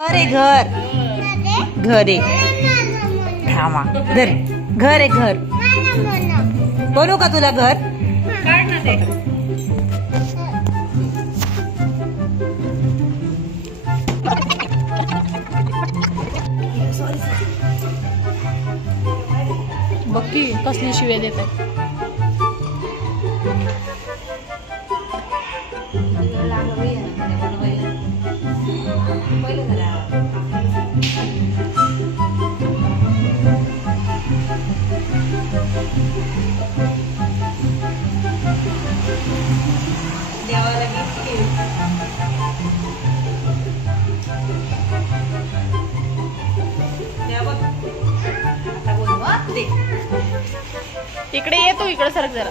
अरे घर घर आहे थांबा घर घर आहे घर बनवू का तुला घर बक्की कसली शिव्या देतात इकडे ये तू इकडे सरक जरा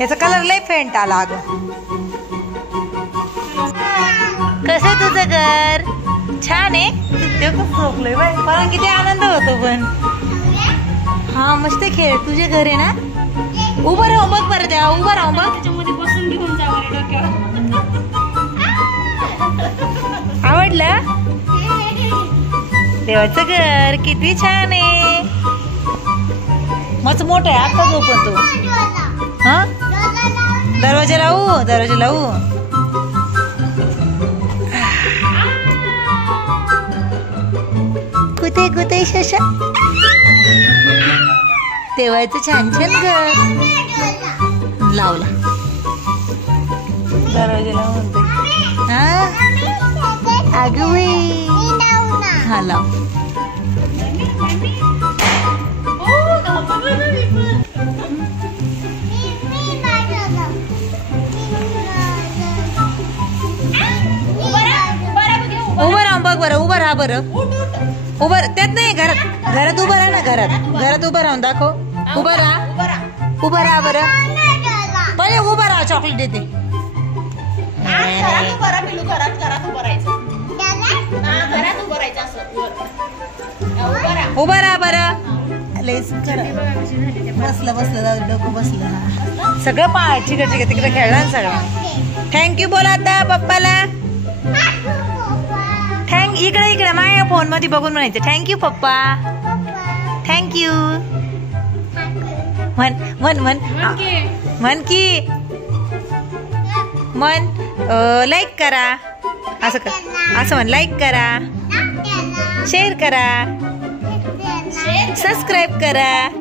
याचा कलर लय फेंट आला अगं कसं तुझं घर छान आहे ते खूप झोपलोय बाय पण किती आनंद होतो पण हा मस्त खेळ तुझे घर आहे ना उभं राहू बघ बरं द्या उभं राहू बघ त्याच्यामध्ये बसून घेऊन जावं डोक्यावर आवडलं देवाचं घर किती छान आहे मस्त मोठं आहे आता झोपन तू हा दरवाजा लावू कुठे शशा देवाचं छान छान घर लावला दरवाजा लावून हा अगं बाई हा लाव उभं राहा बघ बरं उभं राहा बरं उभं त्यात नाही घरात उभं राहा ना घरात उभं राहून दाखव उभं राहा बरं पहिले उभं राहा चॉकलेट देते उभं राहा बरं बसलं डोकं बसलं सगळं चिकट तिकडे खेळला ना सगळं थँक्यू बोला आता पप्पाला इकडे माझ्या फोन मध्ये बघून म्हणायचं थँक्यू पप्पा थँक्यू म्हण की लाईक करा असं म्हण लाईक करा शेअर करा सबस्क्राईब करा